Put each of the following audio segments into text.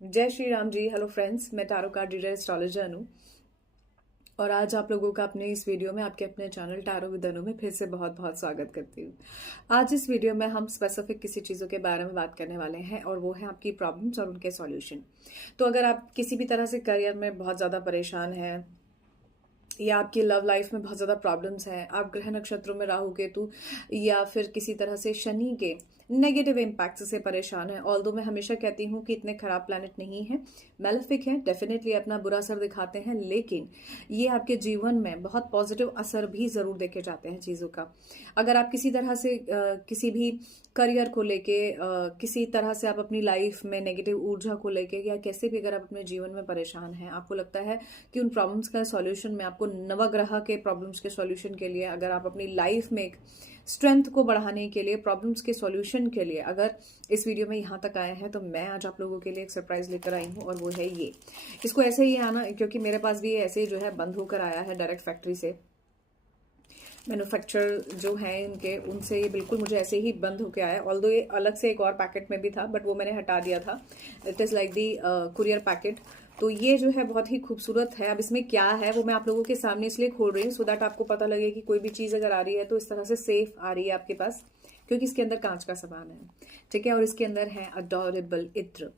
जय Shri Ram ji. Hello friends, मैं tarot card reader astrologer अनु और आज आप लोगों का अपने इस वीडियो में आपके अपने चैनल टैरो विद अनु में फिर से बहुत बहुत स्वागत करती हूँ। आज इस वीडियो में हम स्पेसिफिक किसी चीज़ों के बारे में बात करने वाले हैं और वो है आपकी प्रॉब्लम्स और उनके सॉल्यूशन। तो अगर आप किसी भी तरह से करियर में बहुत ज़्यादा परेशान हैं या आपकी लव लाइफ में बहुत ज़्यादा प्रॉब्लम्स हैं, आप ग्रह नक्षत्रों में राहु केतु या फिर किसी तरह से शनि के नेगेटिव इम्पैक्ट से परेशान है, ऑल्दो मैं हमेशा कहती हूँ कि इतने खराब प्लैनेट नहीं है, मेलेफिक है, डेफिनेटली अपना बुरा असर दिखाते हैं, लेकिन ये आपके जीवन में बहुत पॉजिटिव असर भी ज़रूर देखे जाते हैं चीज़ों का। अगर आप किसी तरह से किसी भी करियर को लेके किसी तरह से आप अपनी लाइफ में नेगेटिव ऊर्जा को लेके या कैसे भी अगर आप अपने जीवन में परेशान हैं, आपको लगता है कि उन प्रॉब्लम्स का सॉल्यूशन में आपको नवग्रह के प्रॉब्लम्स के सॉल्यूशन के लिए, अगर आप अपनी लाइफ में एक स्ट्रेंथ को बढ़ाने के लिए, प्रॉब्लम्स के सॉल्यूशन के लिए अगर इस वीडियो में यहाँ तक आए हैं, तो मैं आज आप लोगों के लिए एक सरप्राइज लेकर आई हूँ और वो है ये। इसको ऐसे ही आना, क्योंकि मेरे पास भी ऐसे ही जो है बंद होकर आया है डायरेक्ट फैक्ट्री से। मैन्युफैक्चर जो हैं इनके, उनसे ये बिल्कुल मुझे ऐसे ही बंद होकर आया। ऑल्दो ये अलग से एक और पैकेट में भी था, बट वो मैंने हटा दिया था। It is like the courier packet. तो ये जो है बहुत ही खूबसूरत है। अब इसमें क्या है वो मैं आप लोगों के सामने इसलिए खोल रही हूँ सो दैट आपको पता लगे कि कोई भी चीज़ अगर आ रही है तो इस तरह से सेफ आ रही है आपके पास, क्योंकि इसके अंदर कांच का सामान है, ठीक है। और इसके अंदर है अडोरेबल इत्र।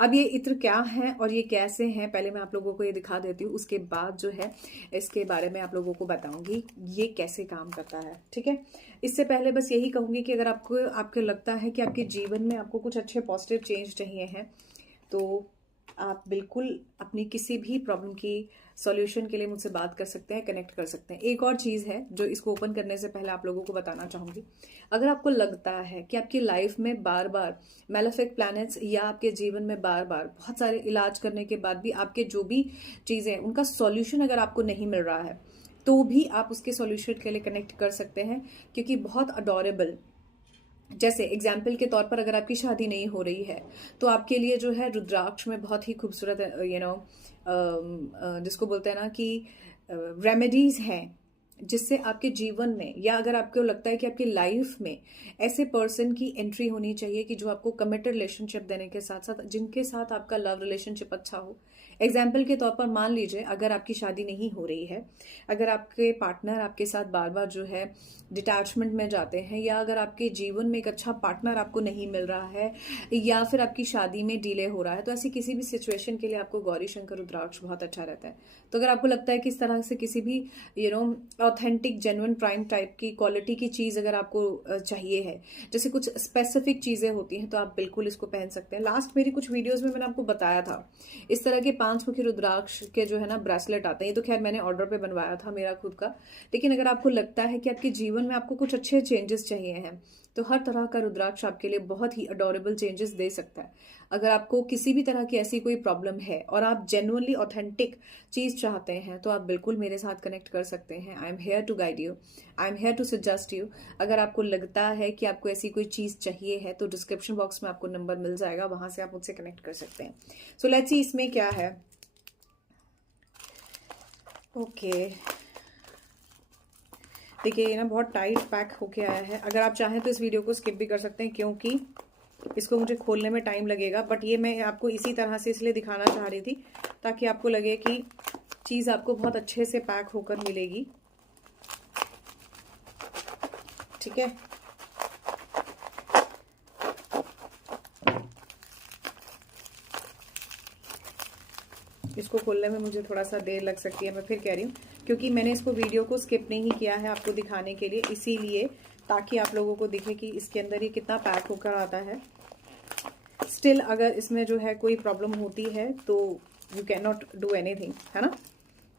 अब ये इत्र क्या है और ये कैसे हैं, पहले मैं आप लोगों को ये दिखा देती हूँ, उसके बाद जो है इसके बारे में आप लोगों को बताऊंगी ये कैसे काम करता है, ठीक है। इससे पहले बस यही कहूंगी कि अगर आपको लगता है कि आपके जीवन में आपको कुछ अच्छे पॉजिटिव चेंज चाहिए हैं, तो आप बिल्कुल अपनी किसी भी प्रॉब्लम की सॉल्यूशन के लिए मुझसे बात कर सकते हैं, कनेक्ट कर सकते हैं। एक और चीज़ है जो इसको ओपन करने से पहले आप लोगों को बताना चाहूँगी। अगर आपको लगता है कि आपकी लाइफ में बार बार मेलेफिक प्लैनेट्स या आपके जीवन में बार बार बहुत सारे इलाज करने के बाद भी आपके जो भी चीज़ें उनका सॉल्यूशन अगर आपको नहीं मिल रहा है, तो भी आप उसके सॉल्यूशन के लिए कनेक्ट कर सकते हैं, क्योंकि बहुत अडोरेबल, जैसे एग्जाम्पल के तौर पर अगर आपकी शादी नहीं हो रही है तो आपके लिए जो है रुद्राक्ष में बहुत ही खूबसूरत जिसको बोलते हैं ना कि रेमेडीज हैं, जिससे आपके जीवन में, या अगर आपको लगता है कि आपकी लाइफ में ऐसे पर्सन की एंट्री होनी चाहिए कि जो आपको कमिटेड रिलेशनशिप देने के साथ साथ जिनके साथ आपका लव रिलेशनशिप अच्छा हो। एग्जाम्पल के तौर पर मान लीजिए अगर आपकी शादी नहीं हो रही है, अगर आपके पार्टनर आपके साथ बार बार जो है डिटैचमेंट में जाते हैं, या अगर आपके जीवन में एक अच्छा पार्टनर आपको नहीं मिल रहा है, या फिर आपकी शादी में डिले हो रहा है, तो ऐसी किसी भी सिचुएशन के लिए आपको गौरी शंकर रुद्राक्ष बहुत अच्छा रहता है। तो अगर आपको लगता है कि इस तरह से किसी भी ऑथेंटिक जेन्युइन प्राइम टाइप की क्वालिटी की चीज़ अगर आपको चाहिए है, जैसे कुछ स्पेसिफिक चीज़ें होती हैं, तो आप बिल्कुल इसको पहन सकते हैं। लास्ट मेरी कुछ वीडियोस में मैंने आपको बताया था इस तरह के 5 मुखी रुद्राक्ष के जो है ना ब्रेसलेट आते हैं। ये तो खैर मैंने ऑर्डर पे बनवाया था मेरा खुद का, लेकिन अगर आपको लगता है कि आपके जीवन में आपको कुछ अच्छे चेंजेस चाहिए हैं, तो हर तरह का रुद्राक्ष आपके लिए बहुत ही अडोरेबल चेंजेस दे सकता है। अगर आपको किसी भी तरह की ऐसी कोई प्रॉब्लम है और आप जेन्युइनली ऑथेंटिक चीज़ चाहते हैं, तो आप बिल्कुल मेरे साथ कनेक्ट कर सकते हैं। I am here to guide you, I am here to suggest you. अगर आपको लगता है कि आपको ऐसी कोई चीज़ चाहिए है, तो डिस्क्रिप्शन बॉक्स में आपको नंबर मिल जाएगा, वहां से आप मुझसे कनेक्ट कर सकते हैं। सो लेट्स सी इसमें क्या है। ओके, देखिए ये ना बहुत टाइट पैक होके आया है। अगर आप चाहें तो इस वीडियो को स्किप भी कर सकते हैं, क्योंकि इसको मुझे खोलने में टाइम लगेगा, बट ये मैं आपको इसी तरह से इसलिए दिखाना चाह रही थी ताकि आपको लगे कि चीज़ आपको बहुत अच्छे से पैक होकर मिलेगी, ठीक है। इसको खोलने में मुझे थोड़ा सा देर लग सकती है, मैं फिर कह रही हूँ, क्योंकि मैंने इसको वीडियो को स्किप नहीं किया है आपको दिखाने के लिए, इसीलिए ताकि आप लोगों को दिखे कि इसके अंदर ये कितना पैक होकर आता है। स्टिल अगर इसमें जो है कोई प्रॉब्लम होती है तो you can not do anything, है ना,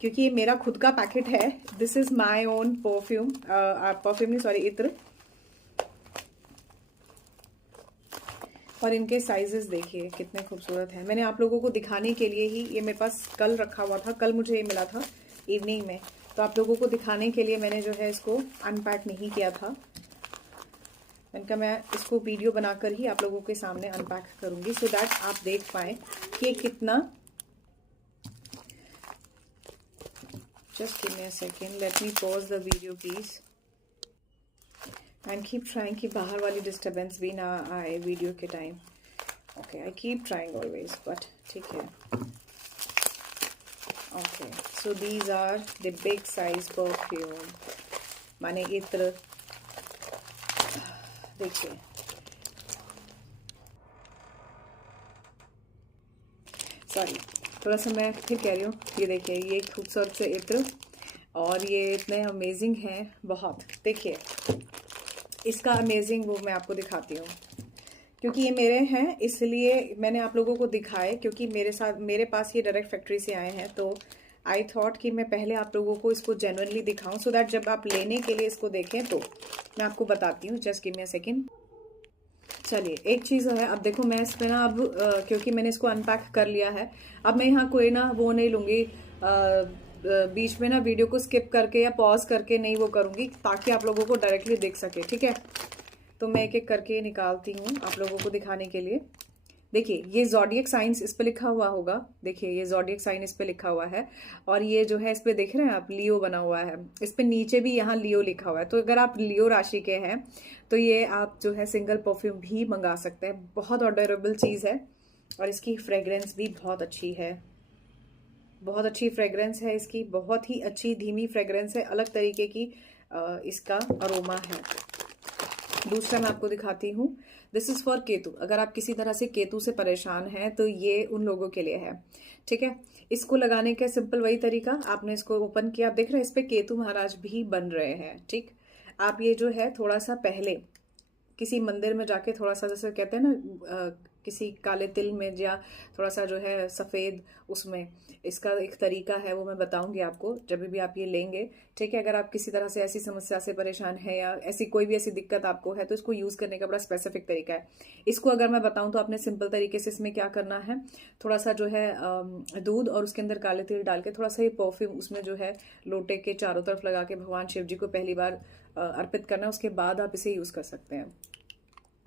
क्योंकि ये मेरा खुद का पैकेट है। This is my own perfume, perfume नहीं सॉरी, इत्र। और इनके साइजेस देखिए कितने खूबसूरत हैं। मैंने आप लोगों को दिखाने के लिए ही, ये मेरे पास कल रखा हुआ था, कल मुझे ये मिला था इवनिंग में, तो आप लोगों को दिखाने के लिए मैंने जो है इसको अनपैक नहीं किया था। मैंने कहा मैं इसको वीडियो बनाकर ही आप लोगों के सामने अनपैक करूंगी, सो दैट आप देख पाए कि कितना। Just give me a second, let me pause the video please and keep trying कि बाहर वाली डिस्टर्बेंस भी ना आए वीडियो के time. Okay, I keep trying always, but ठीक है। Okay, so these are the big size perfume, माने इत्र। देखिए, सॉरी, थोड़ा सा मैं फिर कह रही हूँ। ये देखिए, ये खूबसूरत से इत्र, और ये इतने अमेजिंग हैं बहुत। देखिए, इसका अमेजिंग वो मैं आपको दिखाती हूँ, क्योंकि ये मेरे हैं इसलिए मैंने आप लोगों को दिखाए, क्योंकि मेरे पास ये डायरेक्ट फैक्ट्री से आए हैं। तो आई थॉट कि मैं पहले आप लोगों को इसको जेन्युइनली दिखाऊं, सो दैट जब आप लेने के लिए इसको देखें तो मैं आपको बताती हूँ। Just give me a second. चलिए, एक चीज़ है, अब देखो मैं इस पे ना अब क्योंकि मैंने इसको अनपैक कर लिया है, अब मैं यहाँ कोई ना वो नहीं लूँगी, बीच में ना वीडियो को स्किप करके या पॉज करके नहीं वो करूँगी, ताकि आप लोगों को डायरेक्टली दिख सके, ठीक है। तो मैं एक एक करके निकालती हूँ आप लोगों को दिखाने के लिए। देखिए, ये ज़ोडिएक साइंस इस पे लिखा हुआ होगा। देखिए, ये ज़ोडिएक साइन इस पे लिखा हुआ है, और ये जो है इस पे देख रहे हैं आप, लियो बना हुआ है। इस पे नीचे भी यहाँ लियो लिखा हुआ है। तो अगर आप लियो राशि के हैं तो ये आप जो है सिंगल परफ्यूम भी मंगा सकते हैं। बहुत ऑर्डरेबल चीज़ है, और इसकी फ्रेग्रेंस भी बहुत अच्छी है। बहुत अच्छी फ्रेग्रेंस है इसकी, बहुत ही अच्छी धीमी फ्रेग्रेंस है, अलग तरीके की इसका अरोमा है। दूसरा मैं आपको दिखाती हूँ, दिस इज फॉर केतु। अगर आप किसी तरह से केतु से परेशान हैं तो ये उन लोगों के लिए है, ठीक है। इसको लगाने का सिंपल वही तरीका, आपने इसको ओपन किया, आप देख रहे हैं इस पे केतु महाराज भी बन रहे हैं, ठीक। आप ये जो है थोड़ा सा पहले किसी मंदिर में जाके थोड़ा सा, जैसे कहते हैं ना किसी काले तिल में, या थोड़ा सा जो है सफ़ेद, उसमें इसका एक तरीका है, वो मैं बताऊंगी आपको जब भी आप ये लेंगे, ठीक है। अगर आप किसी तरह से ऐसी समस्या से परेशान है, या ऐसी कोई भी ऐसी दिक्कत आपको है, तो इसको यूज़ करने का बड़ा स्पेसिफिक तरीका है। इसको अगर मैं बताऊं तो आपने सिंपल तरीके से इसमें क्या करना है, थोड़ा सा जो है दूध और उसके अंदर काले तिल डाल के थोड़ा सा ये परफ्यूम उसमें जो है लोटे के चारों तरफ लगा के भगवान शिव जी को पहली बार अर्पित करना है। उसके बाद आप इसे यूज़ कर सकते हैं।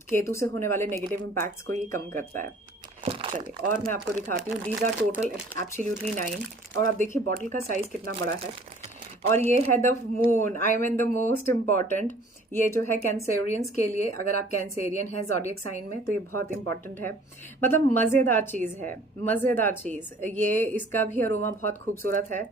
केतु से होने वाले नेगेटिव इम्पैक्ट्स को ये कम करता है। चलिए, और मैं आपको दिखाती हूँ। दीज आर टोटल एब्सोल्युटली 9, और आप देखिए बॉटल का साइज कितना बड़ा है। और ये है the moon, I mean the most important. ये जो है कैंसेरियंस के लिए, अगर आप कैंसेरियन है ज़ोडिएक साइन में, तो ये बहुत इंपॉर्टेंट है। मतलब मज़ेदार चीज़ है, मज़ेदार चीज़ ये। इसका भी अरोमा बहुत खूबसूरत है।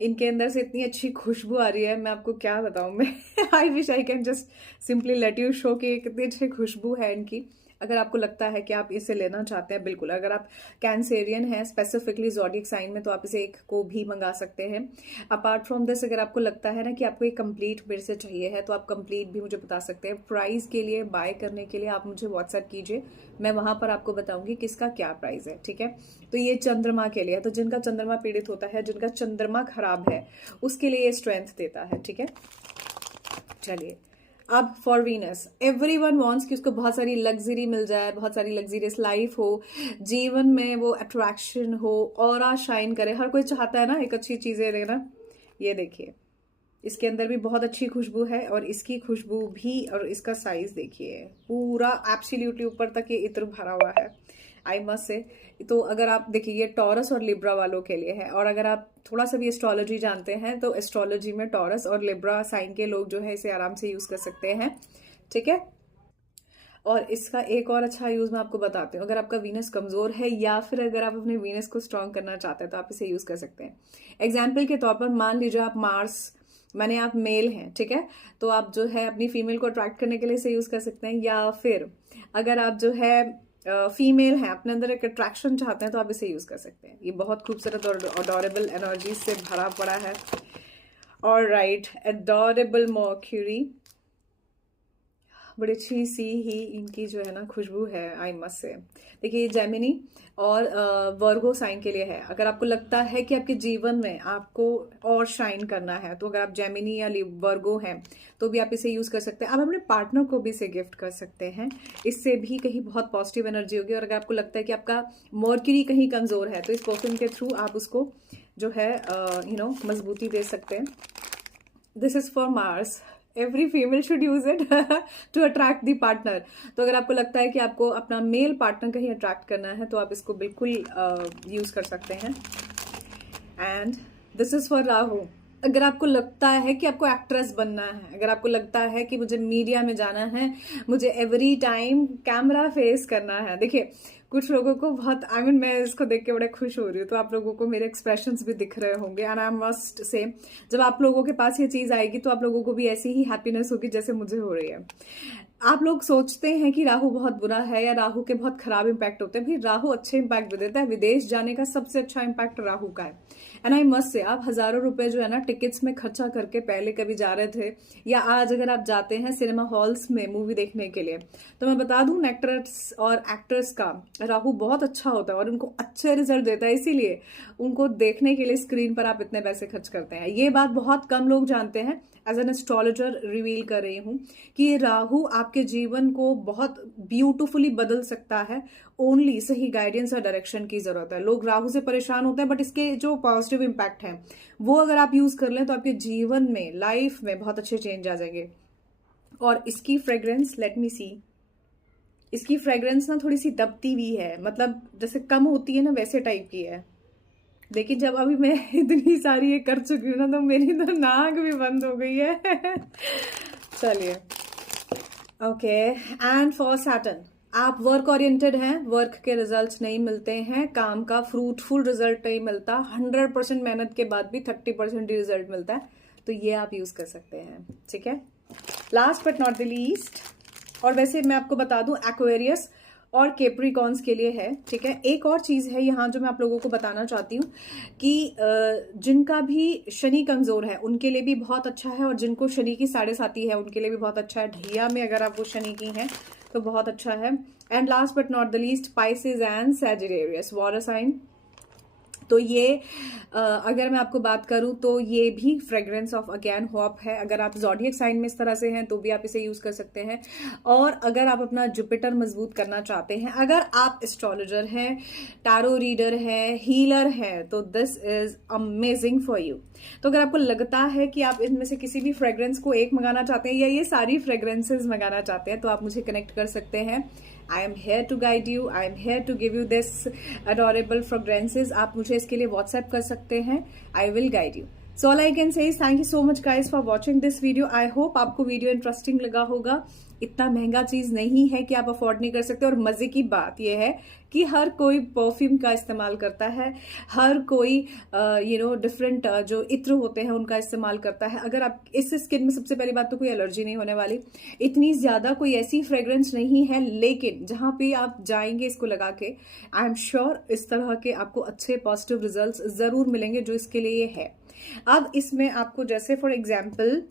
इनके अंदर से इतनी अच्छी खुशबू आ रही है, मैं आपको क्या बताऊं। मैं I wish I can just simply let you show कि कितनी अच्छी खुशबू है इनकी। अगर आपको लगता है कि आप इसे लेना चाहते हैं, बिल्कुल। अगर आप कैंसेरियन हैं स्पेसिफिकली ज़ोडिएक साइन में, तो आप इसे एक को भी मंगा सकते हैं। अपार्ट फ्रॉम दिस, अगर आपको लगता है ना कि आपको एक कंप्लीट मेरे से चाहिए है, तो आप कंप्लीट भी मुझे बता सकते हैं। प्राइस के लिए, बाय करने के लिए आप मुझे व्हाट्सएप कीजिए, मैं वहां पर आपको बताऊंगी किसका क्या प्राइस है, ठीक है। तो ये चंद्रमा के लिए है, तो जिनका चंद्रमा पीड़ित होता है, जिनका चंद्रमा खराब है, उसके लिए ये स्ट्रेंथ देता है, ठीक है। चलिए, अब फॉर वीनस, एवरीवन वांट्स कि उसको बहुत सारी लग्जरी मिल जाए, बहुत सारी लग्जरियस लाइफ हो, जीवन में वो अट्रैक्शन हो, ऑरा शाइन करे। हर कोई चाहता है ना एक अच्छी चीजें लेना। ये देखिए, इसके अंदर भी बहुत अच्छी खुशबू है, और इसकी खुशबू भी, और इसका साइज देखिए, पूरा एब्सोल्युटली ऊपर तक ये इत्र भरा हुआ है, आई मस्ट से। तो अगर आप देखिए, ये टॉरस और लिब्रा वालों के लिए है। और अगर आप थोड़ा सा भी एस्ट्रोलॉजी जानते हैं, तो एस्ट्रोलॉजी में टॉरस और लिब्रा साइन के लोग जो है इसे आराम से यूज कर सकते हैं, ठीक है। और इसका एक और अच्छा यूज मैं आपको बताती हूँ। अगर आपका वीनस कमजोर है, या फिर अगर आप अपने वीनस को स्ट्रॉन्ग करना चाहते हैं, तो आप इसे यूज कर सकते हैं। एग्जाम्पल के तौर पर मान लीजिए आप मार्स, माने आप मेल हैं, ठीक है, तो आप जो है अपनी फीमेल को अट्रैक्ट करने के लिए इसे यूज कर सकते हैं। या फिर अगर आप जो है फीमेल हैं, अपने अंदर एक अट्रैक्शन चाहते हैं, तो आप इसे यूज कर सकते हैं। ये बहुत खूबसूरत और अडोरेबल एनर्जी से भरा पड़ा है। और राइट, अडोरेबल मर्क्यूरी, बड़ी अच्छी सी ही इनकी जो है ना खुशबू है, आई मस्ट से। देखिए, ये जेमिनी और वर्गो साइन के लिए है। अगर आपको लगता है कि आपके जीवन में आपको और शाइन करना है, तो अगर आप जेमिनी या वर्गो हैं, तो भी आप इसे यूज कर सकते हैं। आप अपने पार्टनर को भी इसे गिफ्ट कर सकते हैं, इससे भी कहीं बहुत पॉजिटिव एनर्जी होगी। और अगर आपको लगता है कि आपका मर्क्यूरी कहीं कमजोर है, तो इस परफ्यूम के थ्रू आप उसको जो है मजबूती दे सकते हैं। This is for Mars, every female should use it to attract the partner. तो अगर आपको लगता है कि आपको अपना मेल पार्टनर कहीं अट्रैक्ट करना है, तो आप इसको बिल्कुल यूज कर सकते हैं। And this is for Rahu. अगर आपको लगता है कि आपको एक्ट्रेस बनना है, अगर आपको लगता है कि मुझे मीडिया में जाना है, मुझे एवरी टाइम कैमरा फेस करना है, देखिए कुछ लोगों को बहुत मैं इसको देख के बड़े खुश हो रही हूँ, तो आप लोगों को मेरे एक्सप्रेशंस भी दिख रहे होंगे। एंड आई मस्ट से, जब आप लोगों के पास ये चीज आएगी तो आप लोगों को भी ऐसी ही हैप्पीनेस होगी जैसे मुझे हो रही है। आप लोग सोचते हैं कि राहु बहुत बुरा है या राहु के बहुत खराब इंपैक्ट होते हैं, फिर राहु अच्छे इंपैक्ट भी देता है। विदेश जाने का सबसे अच्छा इंपैक्ट राहु का है। एंड आई मस्ट से, आप हजारों रुपए जो है ना टिकट्स में खर्चा करके पहले कभी जा रहे थे, या आज अगर आप जाते हैं सिनेमा हॉल्स में मूवी देखने के लिए, तो मैं बता दूं एक्टर्स और एक्टर्स का राहु बहुत अच्छा होता है और उनको अच्छे रिजल्ट देता है, इसीलिए उनको देखने के लिए स्क्रीन पर आप इतने पैसे खर्च करते हैं। ये बात बहुत कम लोग जानते हैं। एज एन एस्ट्रोलॉजर रिवील कर रही हूं कि राहु आपके जीवन को बहुत ब्यूटिफुली बदल सकता है। ओनली सही गाइडेंस और डायरेक्शन की जरूरत है। लोग राहु से परेशान होते हैं, बट इसके जो पॉजिटिव इंपैक्ट है वो अगर आप यूज कर लें तो आपके जीवन में, लाइफ में बहुत अच्छे चेंज आ जाएंगे। और इसकी फ्रेग्रेंस, लेट मी सी, इसकी फ्रेग्रेंस ना थोड़ी सी दबती हुई है, मतलब जैसे कम होती है ना वैसे टाइप की है। लेकिन जब अभी मैं इतनी सारी ये कर चुकी हूँ ना, तो मेरी तो नाक भी बंद हो गई है। चलिए, ओके। एंड फॉर सैटर्न, आप वर्क ओरिएंटेड हैं, वर्क के रिजल्ट्स नहीं मिलते हैं, काम का फ्रूटफुल रिजल्ट नहीं मिलता, 100% मेहनत के बाद भी 30% रिजल्ट मिलता है, तो ये आप यूज कर सकते हैं। ठीक है, last but not the least, और वैसे मैं आपको बता दूं एक्वेरियस और कैप्रिकॉर्न्स के लिए है। ठीक है, एक और चीज है यहाँ जो मैं आप लोगों को बताना चाहती हूँ कि जिनका भी शनि कमजोर है उनके लिए भी बहुत अच्छा है, और जिनको शनि की 7.5 है उनके लिए भी बहुत अच्छा है। ढैया में अगर आप वो शनि की हैं तो बहुत अच्छा है। And last but not the least, Pisces and Sagittarius water sign, तो ये अगर मैं आपको बात करूं तो ये भी फ्रेग्रेंस ऑफ अगेन होप है। अगर आप ज़ोडिएक साइन में इस तरह से हैं तो भी आप इसे यूज कर सकते हैं। और अगर आप अपना जुपिटर मजबूत करना चाहते हैं, अगर आप एस्ट्रोलॉजर हैं, टैरो रीडर है, हीलर है, तो this is amazing for you. तो अगर आपको लगता है कि आप इनमें से किसी भी फ्रेग्रेंस को एक मंगाना चाहते हैं या ये सारी फ्रेग्रेंसेस मंगाना चाहते हैं, तो आप मुझे कनेक्ट कर सकते हैं। I am here to guide you. I am here to give you this adorable fragrances. आप मुझे इसके लिए WhatsApp कर सकते हैं. I will guide you. So all I can say is thank you so much guys for watching this video. I hope आपको video interesting लगा होगा। इतना महंगा चीज नहीं है कि आप अफोर्ड नहीं कर सकते। और मजे की बात यह है कि हर कोई परफ्यूम का इस्तेमाल करता है, हर कोई डिफरेंट जो इत्र होते हैं उनका इस्तेमाल करता है। अगर आप इस स्किन में, सबसे पहली बात तो कोई एलर्जी नहीं होने वाली, इतनी ज्यादा कोई ऐसी फ्रेग्रेंस नहीं है, लेकिन जहां पे आप जाएंगे इसको लगा के, आई एम श्योर इस तरह के आपको अच्छे पॉजिटिव रिजल्ट्स जरूर मिलेंगे जो इसके लिए है। अब इसमें आपको, जैसे फॉर एग्जाम्पल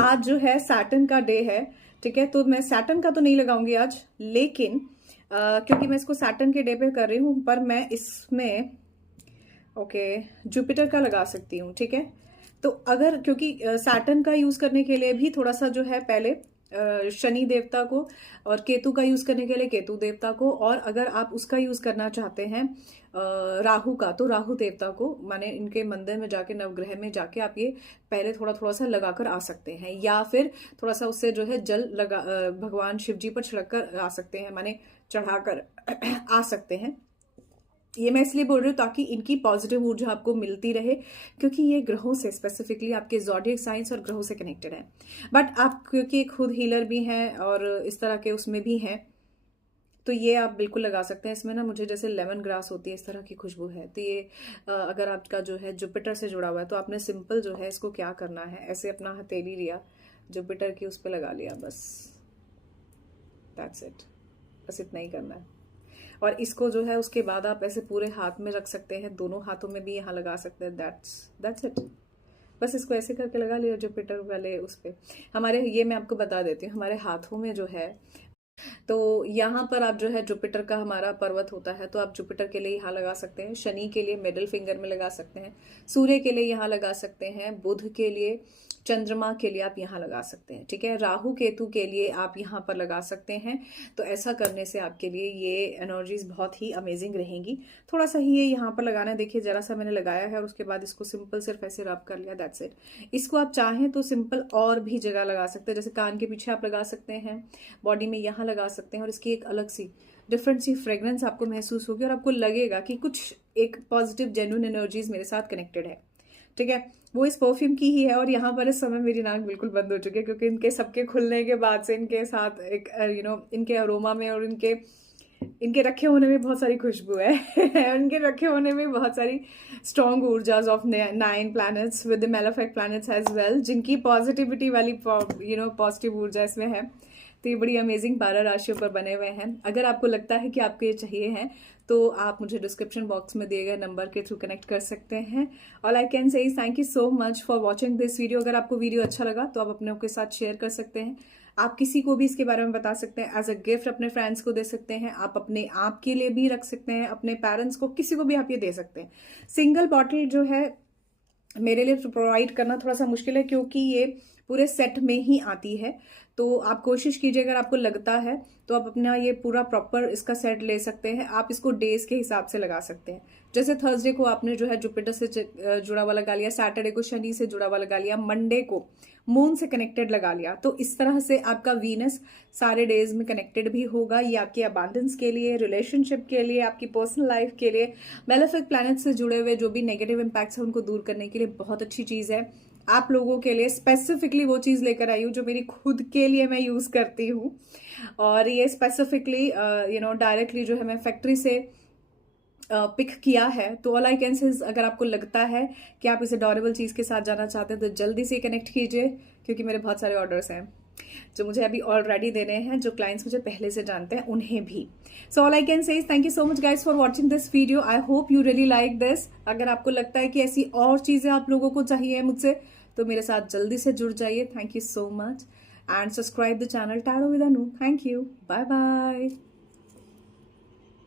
आज जो है सैटर्न का डे है, ठीक है, तो मैं सैटर्न का तो नहीं लगाऊंगी आज, लेकिन क्योंकि मैं इसको सैटर्न के डे पे कर रही हूं, पर मैं इसमें जुपिटर का लगा सकती हूँ। ठीक है, तो अगर, क्योंकि सैटर्न का यूज करने के लिए भी थोड़ा सा जो है पहले शनि देवता को, और केतु का यूज करने के लिए केतु देवता को, और अगर आप उसका यूज करना चाहते हैं राहु का, तो राहु देवता को, माने इनके मंदिर में जाके, नवग्रह में जाके आप ये पहले थोड़ा थोड़ा सा लगाकर आ सकते हैं, या फिर थोड़ा सा उससे जो है जल लगा भगवान शिव जी पर छिड़क कर आ सकते हैं, माने चढ़ाकर आ सकते हैं। ये मैं इसलिए बोल रही हूँ ताकि इनकी पॉजिटिव ऊर्जा आपको मिलती रहे, क्योंकि ये ग्रहों से, स्पेसिफिकली आपके ज़ोडिएक साइंस और ग्रहों से कनेक्टेड है। बट आप क्योंकि खुद हीलर भी हैं और इस तरह के उसमें भी हैं, तो ये आप बिल्कुल लगा सकते हैं। इसमें ना मुझे जैसे लेमन ग्रास होती है इस तरह की खुशबू है, तो ये अगर आपका जो है जुपिटर से जुड़ा हुआ है, तो आपने सिंपल जो है इसको क्या करना है, ऐसे अपना हथेली लिया, जुपिटर की उस पर लगा लिया, बस दैट्स इट, बस इतना ही करना है। और इसको जो है उसके बाद आप ऐसे पूरे हाथ में रख सकते हैं, दोनों हाथों में भी यहाँ लगा सकते हैं, दैट्स इट। बस इसको ऐसे करके लगा लिया जुपिटर वाले उस पे। हमारे, ये मैं आपको बता देती हूँ, हमारे हाथों में जो है, तो यहाँ पर आप जो है जुपिटर का हमारा पर्वत होता है, तो आप जुपिटर के लिए यहाँ लगा सकते हैं, शनि के लिए मिडिल फिंगर में लगा सकते हैं, सूर्य के लिए यहाँ लगा सकते हैं, बुध के लिए, चंद्रमा के लिए आप यहाँ लगा सकते हैं। ठीक है, राहु केतु के लिए आप यहाँ पर लगा सकते हैं। तो ऐसा करने से आपके लिए ये एनर्जीज बहुत ही अमेजिंग रहेंगी। थोड़ा सा ही ये यहाँ पर लगाना है, देखिए जरा सा मैंने लगाया है, और उसके बाद इसको सिंपल सिर्फ ऐसे रब कर लिया, दैट्स इट। इसको आप चाहें तो सिंपल और भी जगह लगा सकते हैं, जैसे कान के पीछे आप लगा सकते हैं, बॉडी में यहाँ लगा सकते हैं, और इसकी एक अलग सी डिफरेंट सी फ्रेग्रेंस आपको महसूस होगी, और आपको लगेगा कि कुछ एक पॉजिटिव जेन्युइन एनर्जीज मेरे साथ कनेक्टेड है। ठीक है, वो इस परफ्यूम की ही है। और यहाँ पर इस समय मेरी नाक बिल्कुल बंद हो चुकी है क्योंकि इनके सबके खुलने के बाद से इनके साथ एक इनके अरोमा में और इनके रखे होने में बहुत सारी खुशबू है इनके रखे होने में बहुत सारी स्ट्रॉन्ग ऊर्जाज of 9 planets with the malefic planets as well, जिनकी पॉजिटिविटी वाली पॉजिटिव ऊर्जा इसमें है। तो ये बड़ी अमेजिंग 12 राशियों पर बने हुए हैं। अगर आपको लगता है कि आपको ये चाहिए हैं तो आप मुझे डिस्क्रिप्शन बॉक्स में दिए गए नंबर के थ्रू कनेक्ट कर सकते हैं। All I can say is thank you so much for watching this video. अगर आपको वीडियो अच्छा लगा तो आप अपने के साथ शेयर कर सकते हैं। आप किसी को भी इसके बारे में बता सकते हैं, एज अ गिफ्ट अपने फ्रेंड्स को दे सकते हैं, आप अपने आप के लिए भी रख सकते हैं, अपने पेरेंट्स को, किसी को भी आप ये दे सकते हैं। सिंगल बॉटल जो है मेरे लिए प्रोवाइड करना थोड़ा सा मुश्किल है क्योंकि ये पूरे सेट में ही आती है। तो आप कोशिश कीजिए, अगर आपको लगता है तो आप अपना ये पूरा प्रॉपर इसका सेट ले सकते हैं। आप इसको डेज के हिसाब से लगा सकते हैं। जैसे थर्सडे को आपने जो है जुपिटर से जुड़ा हुआ लगा लिया, सैटरडे को शनि से जुड़ा हुआ लगा लिया, मंडे को मून से कनेक्टेड लगा लिया। तो इस तरह से आपका वीनस सारे डेज में कनेक्टेड भी होगा। ये आपके अबांडेंस के लिए, रिलेशनशिप के लिए, आपकी पर्सनल लाइफ के लिए, मेलेफिक प्लैनेट से जुड़े हुए जो भी नेगेटिव इंपैक्ट्स है उनको दूर करने के लिए बहुत अच्छी चीज है। आप लोगों के लिए स्पेसिफिकली वो चीज लेकर आई हूँ जो मेरी खुद के लिए मैं यूज करती हूँ। और ये स्पेसिफिकली डायरेक्टली जो है मैं फैक्ट्री से पिक किया है। तो ऑल आई कैन से अगर आपको लगता है कि आप इसे डॉरेबल चीज के साथ जाना चाहते हैं तो जल्दी से कनेक्ट कीजिए, क्योंकि मेरे बहुत सारे ऑर्डर्स हैं जो मुझे अभी ऑलरेडी देने हैं, जो क्लाइंट्स मुझे पहले से जानते हैं उन्हें भी। So all I can say thank you so much guys for watching this video. I hope you really like this. अगर आपको लगता है कि ऐसी और चीजें आप लोगों को चाहिए मुझसे तो मेरे साथ जल्दी से जुड़ जाइए। Thank you so much and subscribe the channel tarot with Anu. Thank you, bye bye.